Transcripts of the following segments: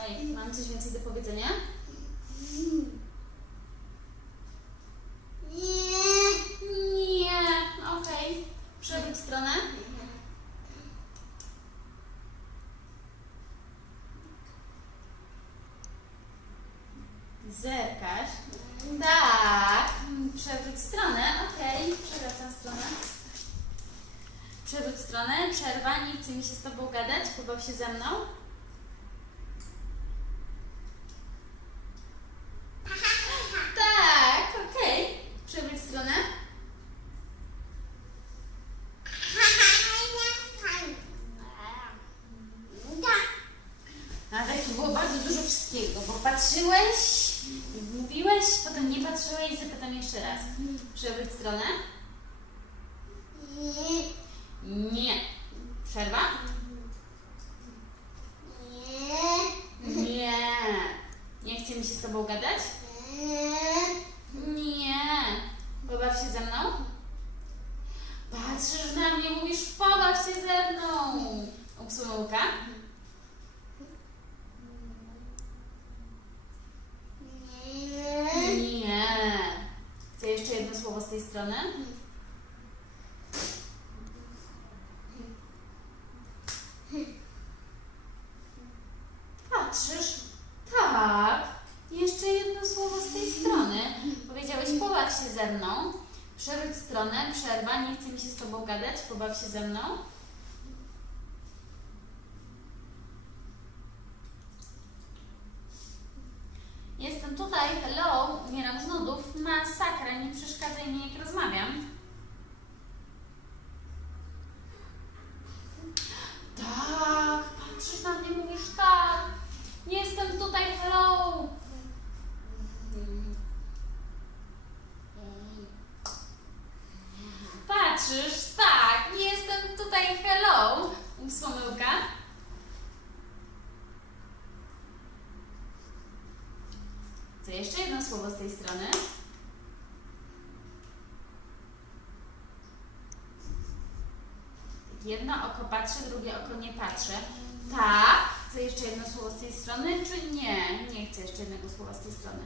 Okej, mam coś więcej do powiedzenia? Nie. Okej. Przewróć stronę. Zerkasz. Tak. Przewróć stronę. Okej. Przewracam stronę. Przewróć stronę. Przerwa. Nie chce mi się z Tobą gadać. Pobaw się ze mną. Patrzyłeś, mówiłeś, potem nie patrzyłeś, zapytam jeszcze raz. Przewróć stronę. Nie. Przerwa? Nie. Nie chce mi się z Tobą gadać? Nie. Pobaw się ze mną? Patrzysz na mnie, mówisz pobaw się ze mną. Obsługa. Nie. Chcę jeszcze jedno słowo z tej strony? Patrzysz? Tak. Jeszcze jedno słowo z tej strony. Powiedziałeś pobaw się ze mną. Przewróć stronę, przerwa, nie chce mi się z Tobą gadać, pobaw się ze mną. Jestem tutaj, hello, masakra, nie przeszkadzaj mi jak rozmawiam. Tak, patrzysz na mnie, mówisz tak, jestem tutaj, hello. Patrzysz, tak, jestem tutaj, hello. Ups, jeszcze jedno słowo z tej strony? Jedno oko patrzy, drugie oko nie patrzy. Tak. Chcę jeszcze jedno słowo z tej strony, czy nie? Nie chcę jeszcze jednego słowa z tej strony.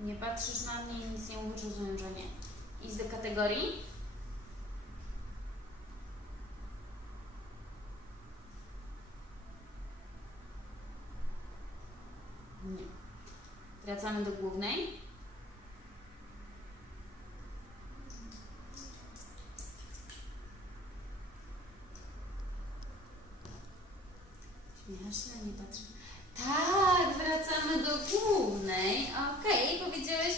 Nie patrzysz na mnie i nic nie mówisz, rozumiem, że nie. Idź do kategorii. Nie. Wracamy do głównej. Śmiechasz się, nie patrzę. Tak, wracamy do głównej. Okej, powiedziałeś